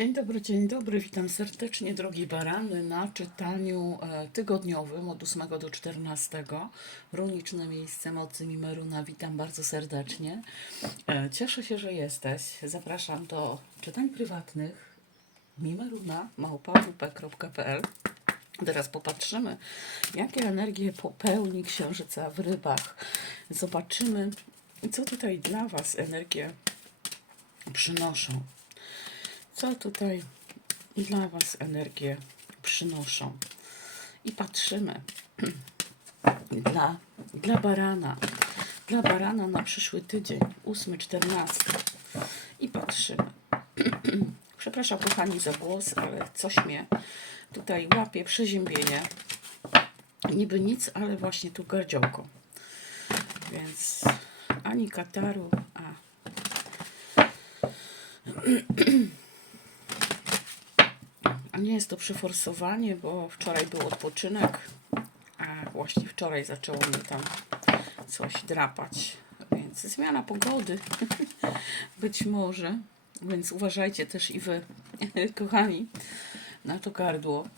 Dzień dobry, dzień dobry. Witam serdecznie, drogi barany, na czytaniu e, tygodniowym od 8 do 14. Runiczne miejsce mocy Mimeruna. Witam bardzo serdecznie. E, Cieszę się, że jesteś. Zapraszam do czytań prywatnych mimeruna małpawp.pl. Teraz popatrzymy, jakie energie popełni księżyca w rybach. Zobaczymy, co tutaj dla Was energie przynoszą. Co tutaj dla Was energię przynoszą? I patrzymy. Dla, dla barana. Dla barana na przyszły tydzień, 8-14. I patrzymy. Przepraszam, kochani, za głos, ale coś mnie tutaj łapie przeziębienie. Niby nic, ale właśnie tu gardziołko. Więc ani kataru, a nie jest to przeforsowanie, bo wczoraj był odpoczynek, a właśnie wczoraj zaczęło mnie tam coś drapać. Więc zmiana pogody być może. Więc uważajcie też i wy, kochani, na to gardło.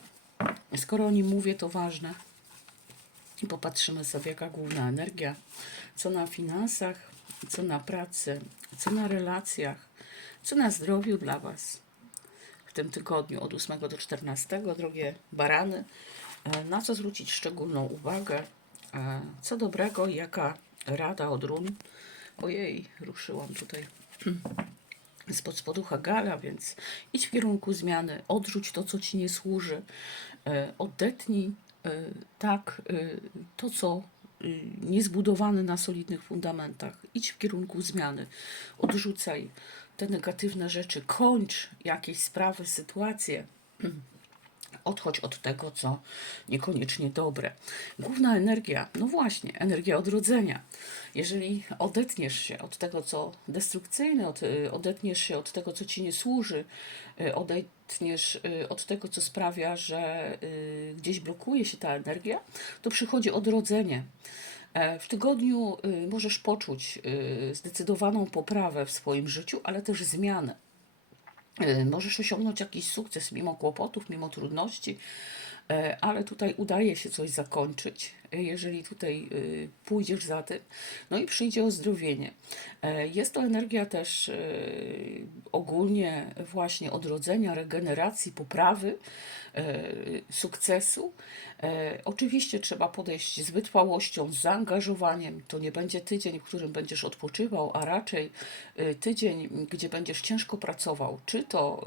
Skoro o nim mówię, to ważne. I popatrzymy sobie, jaka główna energia, co na finansach, co na pracy, co na relacjach, co na zdrowiu dla Was w tym tygodniu od 8 do 14, drogie barany, e, na co zwrócić szczególną uwagę, e, co dobrego, jaka rada od run. Ojej, ruszyłam tutaj spod spoducha gala, więc idź w kierunku zmiany, odrzuć to, co ci nie służy, e, odetnij tak to, co niezbudowane na solidnych fundamentach. Idź w kierunku zmiany, odrzucaj te negatywne rzeczy, kończ jakieś sprawy, sytuacje. Odchodź od tego, co niekoniecznie dobre. Główna energia, no właśnie, energia odrodzenia. Jeżeli odetniesz się od tego, co destrukcyjne, od, y, odetniesz się od tego, co ci nie służy, y, odetniesz y, od tego, co sprawia, że gdzieś blokuje się ta energia, to przychodzi odrodzenie. E, W tygodniu y, możesz poczuć y, zdecydowaną poprawę w swoim życiu, ale też zmianę. Y, Możesz osiągnąć jakiś sukces mimo kłopotów, mimo trudności, e, ale tutaj udaje się coś zakończyć, e, jeżeli tutaj y, pójdziesz za tym. No i przyjdzie ozdrowienie. E, Jest to energia też ogólnie właśnie odrodzenia, regeneracji, poprawy, e, sukcesu. E, Oczywiście trzeba podejść z wytrwałością, z zaangażowaniem. To nie będzie tydzień, w którym będziesz odpoczywał, a raczej y, tydzień, gdzie będziesz ciężko pracował. Czy to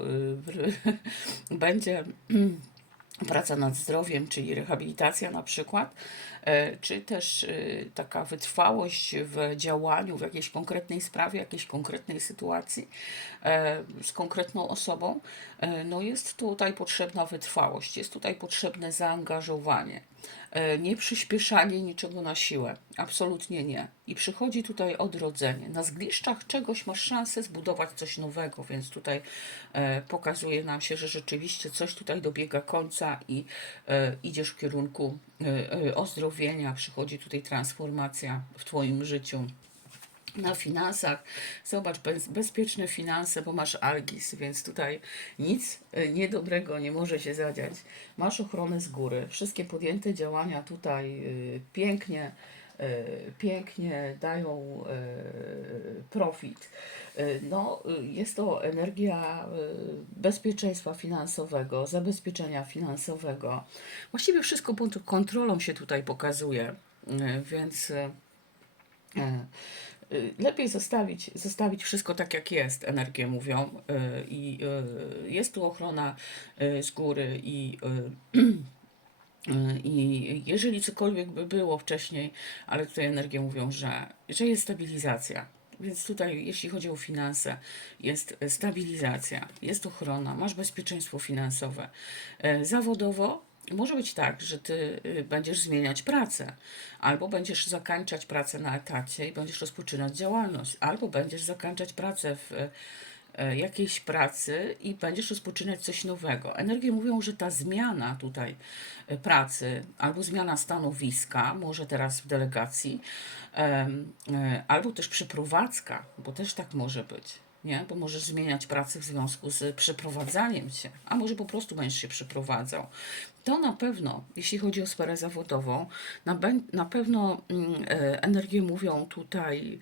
będzie praca nad zdrowiem, czyli rehabilitacja na przykład, e, czy też e, taka wytrwałość w działaniu w jakiejś konkretnej sprawie, jakiejś konkretnej sytuacji e, z konkretną osobą, no jest tutaj potrzebna wytrwałość, jest tutaj potrzebne zaangażowanie. E, Nie przyspieszanie niczego na siłę, absolutnie nie. I przychodzi tutaj odrodzenie. Na zgliszczach czegoś masz szansę zbudować coś nowego, więc tutaj e, pokazuje nam się, że rzeczywiście coś tutaj dobiega końca i e, idziesz w kierunku ozdrowienia, przychodzi tutaj transformacja w Twoim życiu na finansach. Zobacz, bez, bezpieczne finanse, bo masz Algis, więc tutaj nic e, niedobrego nie może się zadziać. Masz ochronę z góry. Wszystkie podjęte działania tutaj e, pięknie, e, pięknie dają profit. No, jest to energia bezpieczeństwa finansowego, zabezpieczenia finansowego. Właściwie wszystko pod kontrolą się tutaj pokazuje, więc y, lepiej zostawić, zostawić wszystko tak, jak jest, energię mówią. y, I y, jest tu ochrona y, z góry i y, y, i jeżeli cokolwiek by było wcześniej, ale tutaj energie mówią, że, że jest stabilizacja. Więc tutaj, jeśli chodzi o finanse, jest stabilizacja, jest ochrona, masz bezpieczeństwo finansowe. Zawodowo może być tak, że ty y, będziesz zmieniać pracę, albo będziesz zakończać pracę na etacie i będziesz rozpoczynać działalność, albo będziesz zakończać pracę w e, jakiejś pracy i będziesz rozpoczynać coś nowego. Energie mówią, że ta zmiana tutaj e, pracy albo zmiana stanowiska, może teraz w delegacji, albo też przeprowadzka, bo też tak może być. Nie? Bo możesz zmieniać pracę w związku z przeprowadzaniem się, a może po prostu będziesz się przeprowadzał. To na pewno, jeśli chodzi o sferę zawodową, na, na pewno mm, e, energie mówią tutaj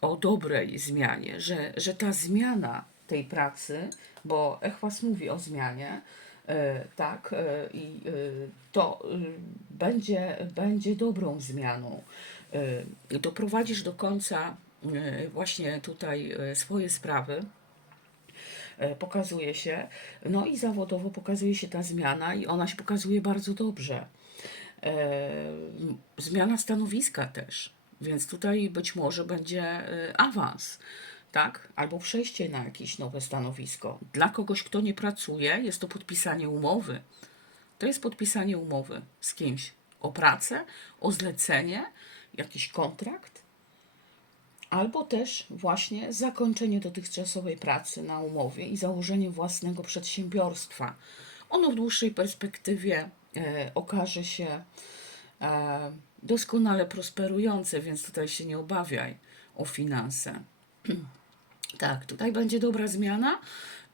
o dobrej zmianie, że, że ta zmiana tej pracy, bo Echwas mówi o zmianie, e, tak, e, i e, to będzie, będzie dobrą zmianą. E, Doprowadzisz do końca właśnie tutaj e, swoje sprawy e, pokazuje się. No i zawodowo pokazuje się ta zmiana i ona się pokazuje bardzo dobrze. E, Zmiana stanowiska też, więc tutaj być może będzie e, awans, tak? Albo przejście na jakieś nowe stanowisko. Dla kogoś, kto nie pracuje, jest to podpisanie umowy. To jest podpisanie umowy z kimś o pracę, o zlecenie, jakiś kontrakt albo też właśnie zakończenie dotychczasowej pracy na umowie i założenie własnego przedsiębiorstwa. Ono w dłuższej perspektywie e, okaże się e, doskonale prosperujące, więc tutaj się nie obawiaj o finanse. tak, tutaj będzie dobra zmiana.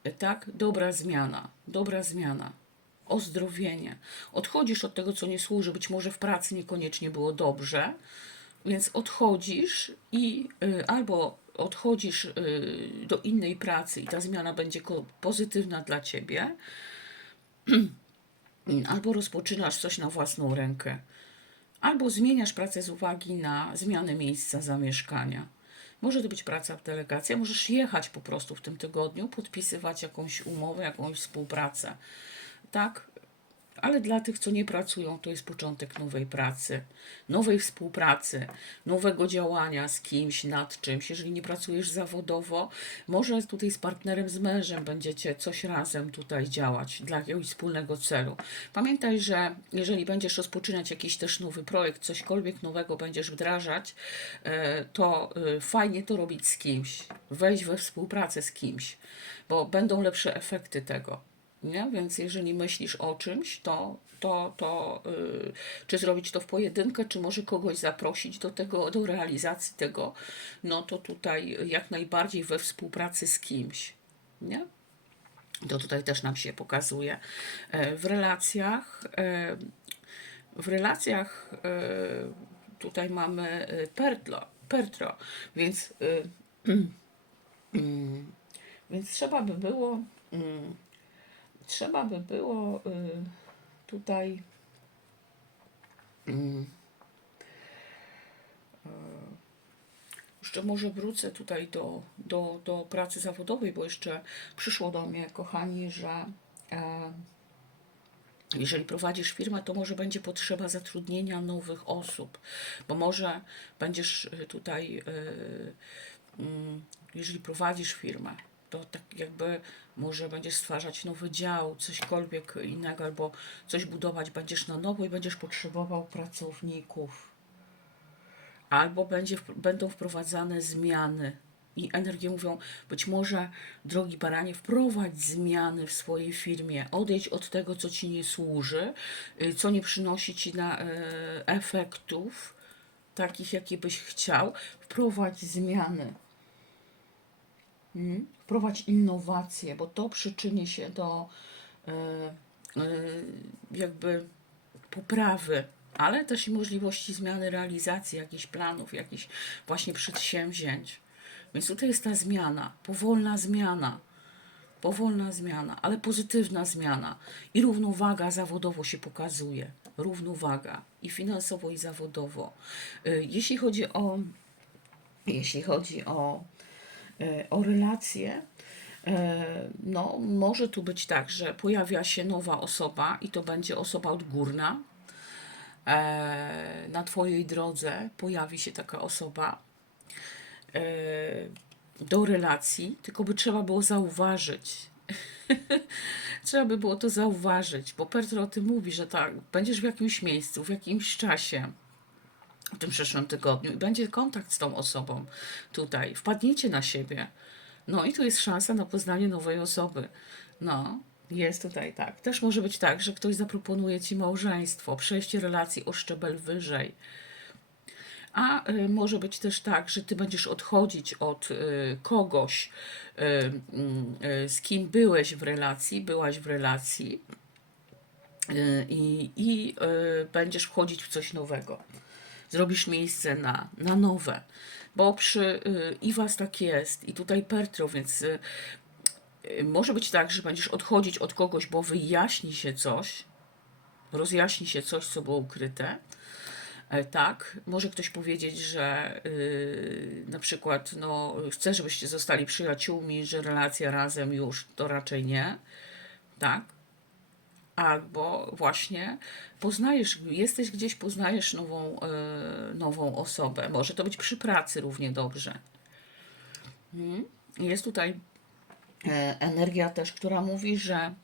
E, Tak, dobra zmiana, dobra zmiana. Ozdrowienie. Odchodzisz od tego, co nie służy. Być może w pracy niekoniecznie było dobrze, więc odchodzisz i y, albo odchodzisz y, do innej pracy i ta zmiana będzie pozytywna dla ciebie, albo rozpoczynasz coś na własną rękę, albo zmieniasz pracę z uwagi na zmianę miejsca zamieszkania. Może to być praca w delegacji, możesz jechać po prostu w tym tygodniu, podpisywać jakąś umowę, jakąś współpracę. Tak? Ale dla tych, co nie pracują, to jest początek nowej pracy, nowej współpracy, nowego działania z kimś, nad czymś. Jeżeli nie pracujesz zawodowo, może tutaj z partnerem, z mężem będziecie coś razem tutaj działać dla jakiegoś wspólnego celu. Pamiętaj, że jeżeli będziesz rozpoczynać jakiś też nowy projekt, cośkolwiek nowego będziesz wdrażać, e, to e, fajnie to robić z kimś, wejść we współpracę z kimś, bo będą lepsze efekty tego. Nie? Więc jeżeli myślisz o czymś, to, to, to yy, czy zrobić to w pojedynkę, czy może kogoś zaprosić do tego, do realizacji tego, no to tutaj jak najbardziej we współpracy z kimś. Nie? To tutaj też nam się pokazuje. E, W relacjach, e, w relacjach e, tutaj mamy Pertlo, Pertro, więc, mm, więc trzeba by było mm, trzeba by było y, tutaj mm, e, jeszcze może wrócę tutaj do, do, do pracy zawodowej, bo jeszcze przyszło do mnie, kochani, że e, jeżeli prowadzisz firmę, to może będzie potrzeba zatrudnienia nowych osób, bo może będziesz y, tutaj, y, mm, jeżeli prowadzisz firmę, to tak jakby może będziesz stwarzać nowy dział, cośkolwiek innego, albo coś budować będziesz na nowo i będziesz potrzebował pracowników. Albo będzie, będą wprowadzane zmiany. I energie mówią, być może, drogi baranie, wprowadź zmiany w swojej firmie. Odejdź od tego, co ci nie służy, y, co nie przynosi ci na, e, efektów takich, jakie byś chciał. Wprowadź zmiany. Wprowadź innowacje, bo to przyczyni się do e, e, jakby poprawy, ale też i możliwości zmiany realizacji jakichś planów, jakichś właśnie przedsięwzięć. Więc tutaj jest ta zmiana, powolna zmiana, powolna zmiana, ale pozytywna zmiana i równowaga zawodowo się pokazuje. Równowaga i finansowo, i zawodowo. Y, Jeśli chodzi o, jeśli chodzi o e, o relacje, e, no może tu być tak, że pojawia się nowa osoba i to będzie osoba odgórna. E, Na Twojej drodze pojawi się taka osoba e, do relacji, tylko by trzeba było zauważyć. Trzeba by było to zauważyć, bo Petro o tym mówi, że tak, będziesz w jakimś miejscu, w jakimś czasie, w tym przyszłym tygodniu i będzie kontakt z tą osobą tutaj. Wpadniecie na siebie. No i tu jest szansa na poznanie nowej osoby. No, jest tutaj tak. Też może być tak, że ktoś zaproponuje ci małżeństwo, przejście relacji o szczebel wyżej. A y, może być też tak, że ty będziesz odchodzić od y, kogoś, y, mm, y, z kim byłeś w relacji, byłaś w relacji y, i, i y, będziesz wchodzić w coś nowego. Zrobisz miejsce na, na nowe, bo przy y, i was tak jest, i tutaj Pertro, więc y, y, może być tak, że będziesz odchodzić od kogoś, bo wyjaśni się coś, rozjaśni się coś, co było ukryte. E, Tak, może ktoś powiedzieć, że y, na przykład no, chce, żebyście zostali przyjaciółmi, że relacja razem już to raczej nie. Tak. Albo właśnie poznajesz, jesteś gdzieś, poznajesz nową, y, nową osobę. Może to być przy pracy równie dobrze. Mhm. Jest tutaj e, energia też, która mówi, że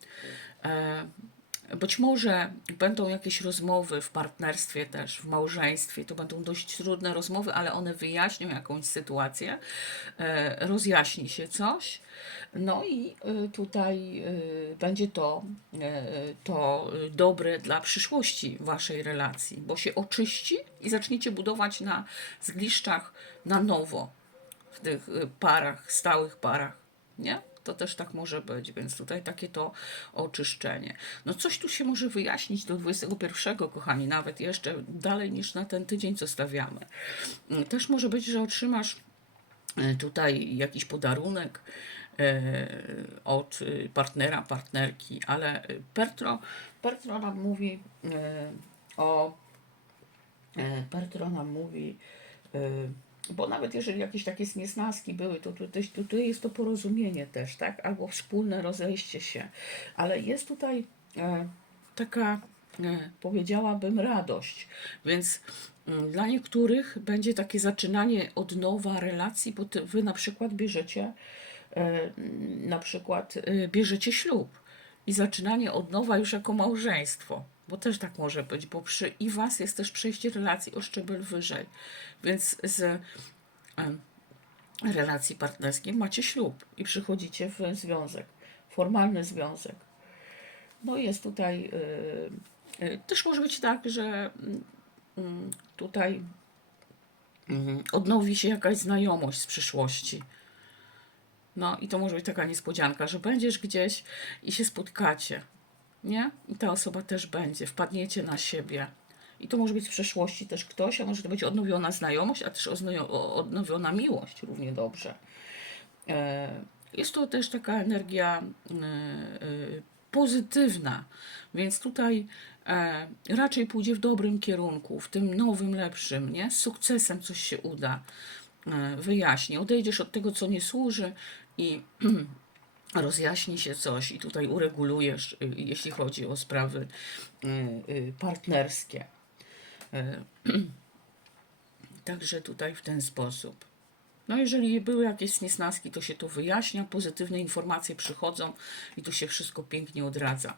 e, być może będą jakieś rozmowy w partnerstwie też, w małżeństwie. To będą dość trudne rozmowy, ale one wyjaśnią jakąś sytuację, e, rozjaśni się coś. No i e, tutaj e, będzie to, to dobre dla przyszłości waszej relacji, bo się oczyści i zaczniecie budować na zgliszczach na nowo w tych parach, stałych parach, nie? To też tak może być, więc tutaj takie to oczyszczenie. No coś tu się może wyjaśnić do 21, kochani, nawet jeszcze dalej niż na ten tydzień, co stawiamy. Y, Też może być, że otrzymasz y, tutaj jakiś podarunek e, od y, partnera, partnerki, ale Pertro, Pertro nam mówi e, o E, Pertro nam mówi, e, bo nawet jeżeli jakieś takie niesnaski były, to tutaj, tutaj jest to porozumienie też, tak? Albo wspólne rozejście się. Ale jest tutaj e, taka, e, powiedziałabym, radość. Więc mm, dla niektórych będzie takie zaczynanie od nowa relacji, bo ty, wy na przykład bierzecie e, na przykład e, bierzecie ślub i zaczynanie od nowa już jako małżeństwo, bo też tak może być, bo przy i was jest też przejście relacji o szczebel wyżej, więc z relacji partnerskiej macie ślub i przychodzicie w związek, formalny związek. No jest tutaj, y, y, też może być tak, że mm, mm, tutaj mm, odnowi się jakaś znajomość z przyszłości. No i to może być taka niespodzianka, że będziesz gdzieś i się spotkacie, nie? I ta osoba też będzie, wpadniecie na siebie. I to może być w przeszłości też ktoś, a może to być odnowiona znajomość, a też odnowiona miłość równie dobrze. E, Jest to też taka energia e, e, pozytywna, więc tutaj raczej pójdzie w dobrym kierunku, w tym nowym, lepszym, nie? Z sukcesem coś się uda, e, wyjaśni. Odejdziesz od tego, co nie służy i rozjaśni się coś i tutaj uregulujesz, y, jeśli chodzi o sprawy y, y, partnerskie. E, Także tutaj w ten sposób. No jeżeli były jakieś niesnaski, to się to wyjaśnia, pozytywne informacje przychodzą i to się wszystko pięknie odradza.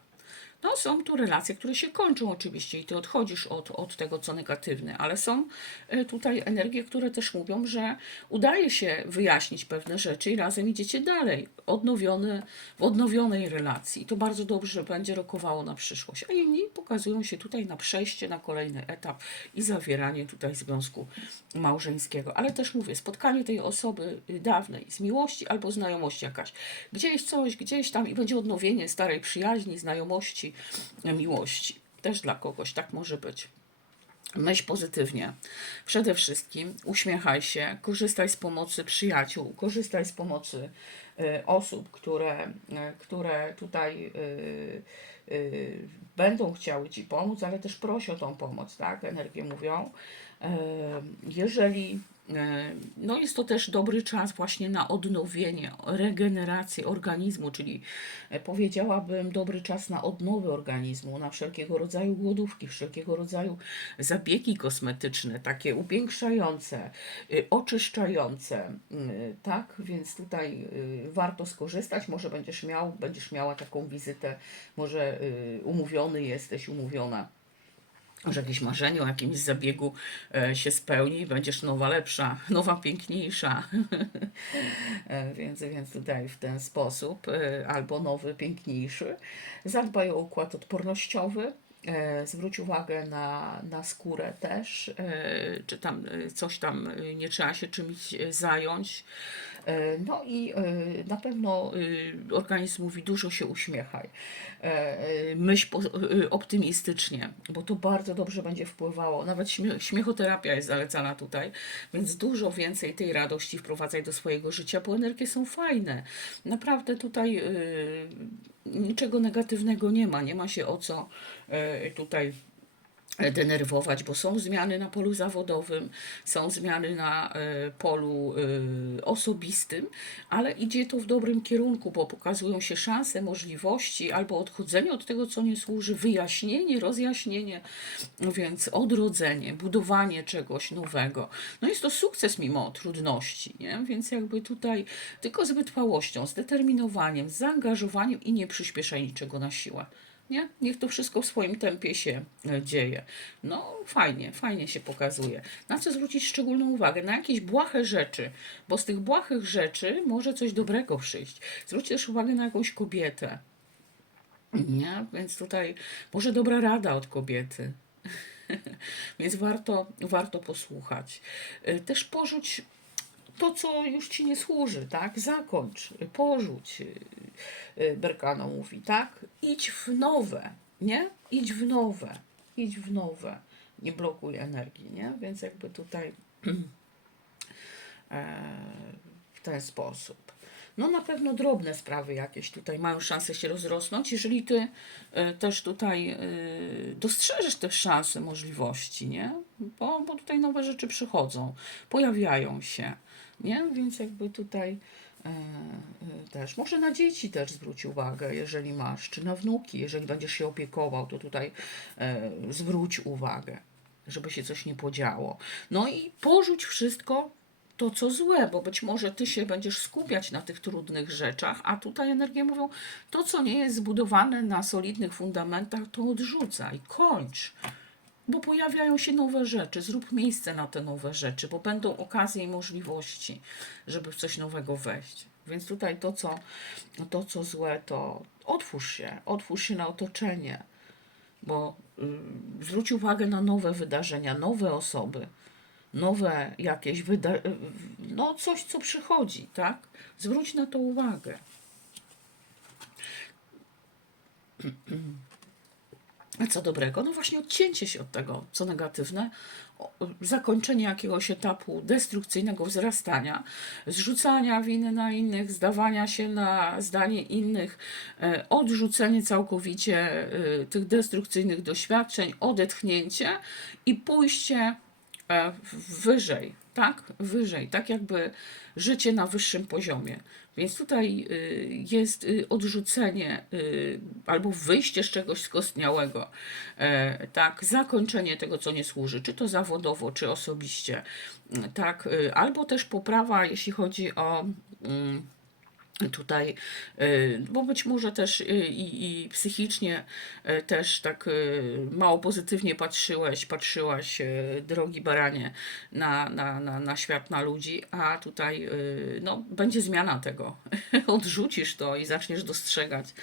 No są tu relacje, które się kończą oczywiście i ty odchodzisz od, od tego, co negatywne, ale są e, tutaj energie, które też mówią, że udaje się wyjaśnić pewne rzeczy i razem idziecie dalej, odnowione, w odnowionej relacji. I to bardzo dobrze będzie rokowało na przyszłość. A inni pokazują się tutaj na przejście na kolejny etap i zawieranie tutaj związku małżeńskiego. Ale też mówię, spotkanie tej osoby dawnej z miłości albo znajomości jakaś. Gdzieś coś, gdzieś tam i będzie odnowienie starej przyjaźni, znajomości, miłości. Też dla kogoś tak może być. Myśl pozytywnie. Przede wszystkim uśmiechaj się, korzystaj z pomocy przyjaciół, korzystaj z pomocy y, osób, które, y, które tutaj y, y, będą chciały Ci pomóc, ale też prosi o tą pomoc, tak? Energie mówią. E, Jeżeli no jest to też dobry czas właśnie na odnowienie, regenerację organizmu, czyli e, powiedziałabym dobry czas na odnowę organizmu, na wszelkiego rodzaju głodówki, wszelkiego rodzaju zabiegi kosmetyczne, takie upiększające, y, oczyszczające, tak? Więc tutaj warto skorzystać, może będziesz miał, będziesz miała taką wizytę, może umówiony jesteś, umówiona że jakieś marzenie o jakimś zabiegu e, się spełni, będziesz nowa lepsza, nowa piękniejsza. E, więc, więc tutaj w ten sposób, e, albo nowy piękniejszy. Zadbaj o układ odpornościowy, zwróć uwagę na, na skórę też, e, czy tam e, coś tam e, nie trzeba się czymś e, zająć. E, No i e, na pewno e, organizm mówi dużo się uśmiechaj. E, e, Myśl e, optymistycznie, bo to bardzo dobrze będzie wpływało. Nawet śmie- śmiechoterapia jest zalecana tutaj, więc dużo więcej tej radości wprowadzaj do swojego życia, bo energie są fajne. Naprawdę tutaj e, niczego negatywnego nie ma, nie ma się o co e, tutaj denerwować, bo są zmiany na polu zawodowym, są zmiany na e, polu e, osobistym, ale idzie to w dobrym kierunku, bo pokazują się szanse, możliwości albo odchodzenie od tego, co nie służy, wyjaśnienie, rozjaśnienie, więc odrodzenie, budowanie czegoś nowego. No jest to sukces mimo trudności, nie? Więc jakby tutaj tylko z wytrwałością, z determinowaniem, z zaangażowaniem i nie przyspieszaj niczego na siłę. Nie? Niech to wszystko w swoim tempie się e, dzieje. No, fajnie, fajnie się pokazuje. Na co zwrócić szczególną uwagę? Na jakieś błahe rzeczy, bo z tych błahych rzeczy może coś dobrego przyjść. Zwróćcie też uwagę na jakąś kobietę. Nie? Więc tutaj może dobra rada od kobiety. Więc warto, warto posłuchać. E, Też porzuć to, co już ci nie służy, tak? Zakończ, porzuć. y, y, Berkano mówi, tak? Idź w nowe, nie? Idź w nowe, idź w nowe. Nie blokuj energii, nie? Więc jakby tutaj e, w ten sposób. No na pewno drobne sprawy jakieś tutaj mają szansę się rozrosnąć, jeżeli ty e, też tutaj dostrzeżesz te szanse, możliwości, nie? Bo, bo tutaj nowe rzeczy przychodzą, pojawiają się, nie? Więc jakby tutaj e, e, też, może na dzieci też zwróć uwagę, jeżeli masz, czy na wnuki, jeżeli będziesz się opiekował, to tutaj e, zwróć uwagę, żeby się coś nie podziało. No i porzuć wszystko, to, co złe, bo być może ty się będziesz skupiać na tych trudnych rzeczach, a tutaj energie mówią, to, co nie jest zbudowane na solidnych fundamentach, to odrzucaj, kończ. Bo pojawiają się nowe rzeczy, zrób miejsce na te nowe rzeczy, bo będą okazje i możliwości, żeby w coś nowego wejść. Więc tutaj to, co, to, co złe, to otwórz się, otwórz się na otoczenie, bo y, zwróć uwagę na nowe wydarzenia, nowe osoby nowe jakieś wyda- no coś, co przychodzi, tak? Zwróć na to uwagę. Co dobrego? No właśnie odcięcie się od tego, co negatywne, zakończenie jakiegoś etapu destrukcyjnego wzrastania, zrzucania winy na innych, zdawania się na zdanie innych, e, odrzucenie całkowicie e, tych destrukcyjnych doświadczeń, odetchnięcie i pójście e, wyżej, tak? Wyżej, tak jakby życie na wyższym poziomie. Więc tutaj y, jest y, odrzucenie y, albo wyjście z czegoś skostniałego, e, tak? Zakończenie tego, co nie służy, czy to zawodowo, czy osobiście, Mm, tak? Albo też poprawa, jeśli chodzi o. tutaj, y, bo być może też y, i, i psychicznie y, też tak mało pozytywnie patrzyłeś, patrzyłaś, drogi baranie, na, na, na, na świat, na ludzi, a tutaj no, będzie zmiana tego. Odrzucisz to i zaczniesz dostrzegać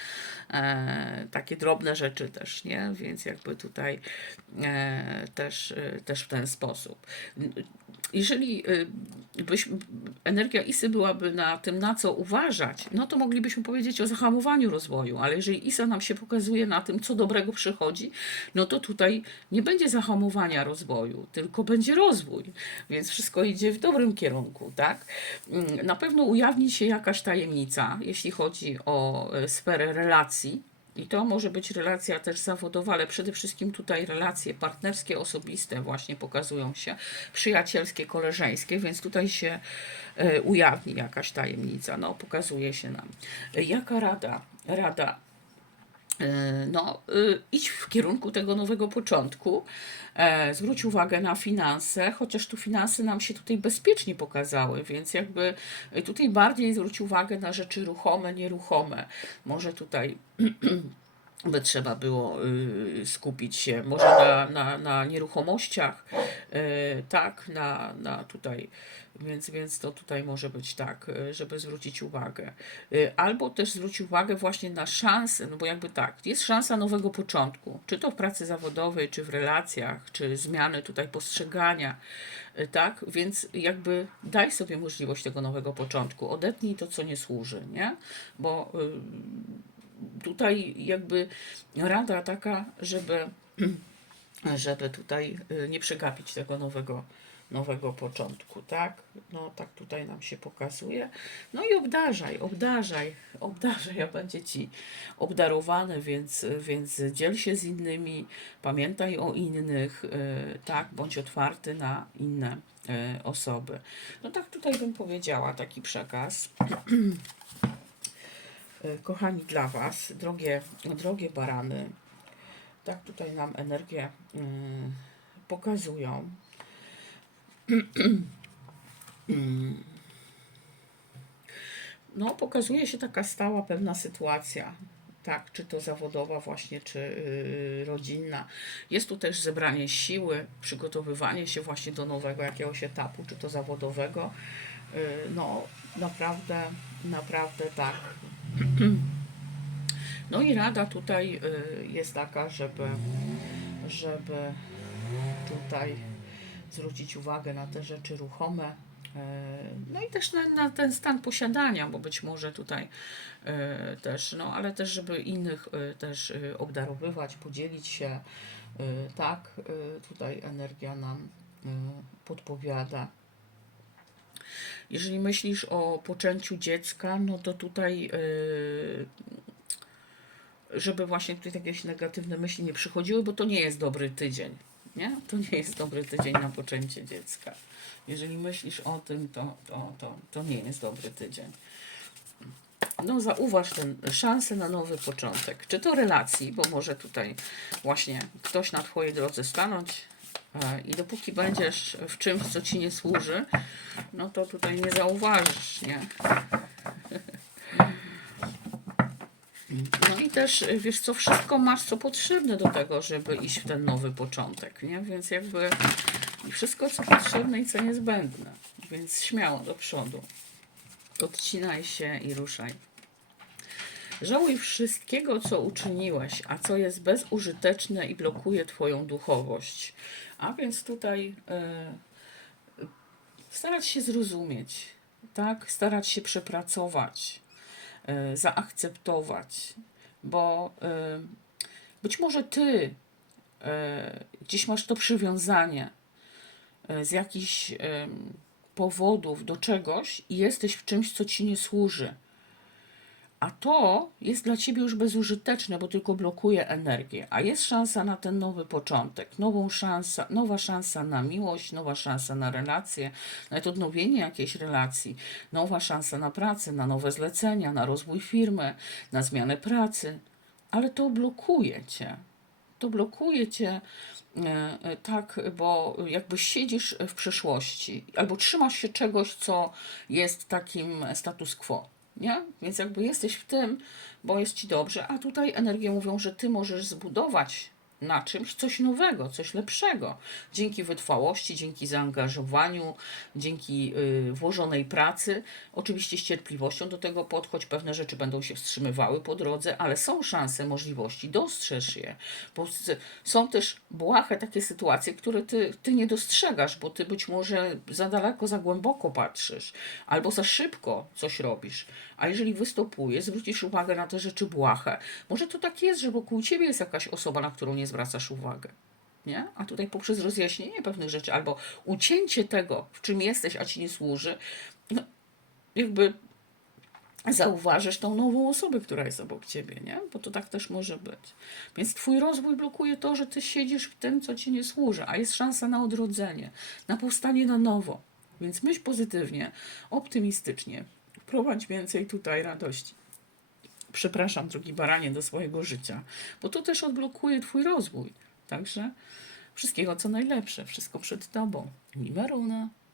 e, takie drobne rzeczy też, nie? Więc jakby tutaj e, też, e, też w ten sposób. Jeżeli y, byś, energia Isy byłaby na tym, na co uważać, no to moglibyśmy powiedzieć o zahamowaniu rozwoju, ale jeżeli Isa nam się pokazuje na tym, co dobrego przychodzi, no to tutaj nie będzie zahamowania rozwoju, tylko będzie rozwój, więc wszystko idzie w dobrym kierunku, tak? Mm, Na pewno ujawni się jakaś tajemnica, jeśli chodzi o e, sferę relacji, i to może być relacja też zawodowa, ale przede wszystkim tutaj relacje partnerskie, osobiste właśnie pokazują się, przyjacielskie, koleżeńskie, więc tutaj się e, ujawni jakaś tajemnica, no pokazuje się nam. E, Jaka rada? Rada no, y, idź w kierunku tego nowego początku. E, zwróć uwagę na finanse, chociaż tu finanse nam się tutaj bezpiecznie pokazały, więc jakby y, tutaj bardziej zwróć uwagę na rzeczy ruchome, nieruchome. Może tutaj by trzeba było y, skupić się może na, na, na nieruchomościach, tak, na, na tutaj Więc, więc to tutaj może być tak, y, żeby zwrócić uwagę. Y, Albo też zwrócić uwagę właśnie na szansę, no bo jakby tak, jest szansa nowego początku, czy to w pracy zawodowej, czy w relacjach, czy zmiany tutaj postrzegania, y, tak? Więc jakby daj sobie możliwość tego nowego początku, odetnij to, co nie służy, nie? Bo tutaj jakby rada taka, żeby żeby tutaj nie przegapić tego nowego, nowego początku, tak? No tak tutaj nam się pokazuje. No i obdarzaj, obdarzaj, obdarzaj, a będzie Ci obdarowany, więc, więc dziel się z innymi, pamiętaj o innych, y, tak? Bądź otwarty na inne y, osoby. No tak tutaj bym powiedziała taki przekaz. Y, Kochani, dla Was, drogie, drogie barany, tak tutaj nam energię mm, pokazują. No, pokazuje się taka stała pewna sytuacja, tak, czy to zawodowa właśnie, czy yy, rodzinna. Jest tu też zebranie siły, przygotowywanie się właśnie do nowego jakiegoś etapu, czy to zawodowego. Yy, no, naprawdę, naprawdę tak. No i rada tutaj y, jest taka, żeby, żeby tutaj zwrócić uwagę na te rzeczy ruchome. y, No i też na, na ten stan posiadania, bo być może tutaj y, też, no ale też, żeby innych y, też obdarowywać, podzielić się, tak, tutaj energia nam podpowiada. Jeżeli myślisz o poczęciu dziecka, no to tutaj żeby właśnie tutaj jakieś negatywne myśli nie przychodziły, bo to nie jest dobry tydzień. Nie? To nie jest dobry tydzień na poczęcie dziecka. Jeżeli myślisz o tym, to, to, to, to nie jest dobry tydzień. No, zauważ tę szansę na nowy początek. Czy to relacji, bo może tutaj właśnie ktoś na Twojej drodze stanąć e, i dopóki będziesz w czymś, co Ci nie służy, no to tutaj nie zauważysz, nie? No i też, wiesz co, wszystko masz, co potrzebne do tego, żeby iść w ten nowy początek, nie? Więc jakby wszystko, co potrzebne i co niezbędne. Więc śmiało do przodu. Odcinaj się i ruszaj. Żałuj wszystkiego, co uczyniłeś, a co jest bezużyteczne i blokuje Twoją duchowość. A więc tutaj y, starać się zrozumieć, tak? Starać się przepracować zaakceptować, bo y, być może ty y, gdzieś masz to przywiązanie z jakichś powodów do czegoś i jesteś w czymś, co ci nie służy. A to jest dla ciebie już bezużyteczne, bo tylko blokuje energię. A jest szansa na ten nowy początek, nową szansa, nowa szansa na miłość, nowa szansa na relacje, nawet odnowienie jakiejś relacji, nowa szansa na pracę, na nowe zlecenia, na rozwój firmy, na zmianę pracy. Ale to blokuje cię. To blokuje cię e, e, tak, bo jakby siedzisz w przeszłości albo trzymasz się czegoś, co jest takim status quo. Nie? Więc jakby jesteś w tym, bo jest ci dobrze, a tutaj energie mówią, że ty możesz zbudować na czymś coś nowego, coś lepszego. Dzięki wytrwałości, dzięki zaangażowaniu, dzięki y, włożonej pracy. Oczywiście z cierpliwością do tego podchodź. Pewne rzeczy będą się wstrzymywały po drodze, ale są szanse, możliwości. Dostrzeż je. Bo są też błahe takie sytuacje, które ty, ty nie dostrzegasz, bo ty być może za daleko, za głęboko patrzysz, albo za szybko coś robisz. A jeżeli wystopujesz, zwrócisz uwagę na te rzeczy błahe, może to tak jest, że wokół ciebie jest jakaś osoba, na którą nie zwracasz uwagę. Nie? A tutaj poprzez rozjaśnienie pewnych rzeczy albo ucięcie tego, w czym jesteś, a ci nie służy, no, jakby zauważysz tą nową osobę, która jest obok ciebie, nie? Bo to tak też może być. Więc twój rozwój blokuje to, że ty siedzisz w tym, co ci nie służy, a jest szansa na odrodzenie, na powstanie na nowo. Więc myśl pozytywnie, optymistycznie. Wprowadź więcej tutaj radości. Przepraszam, drogi baranie, do swojego życia, bo to też odblokuje twój rozwój. Także wszystkiego co najlepsze, wszystko przed tobą. Mimeruna.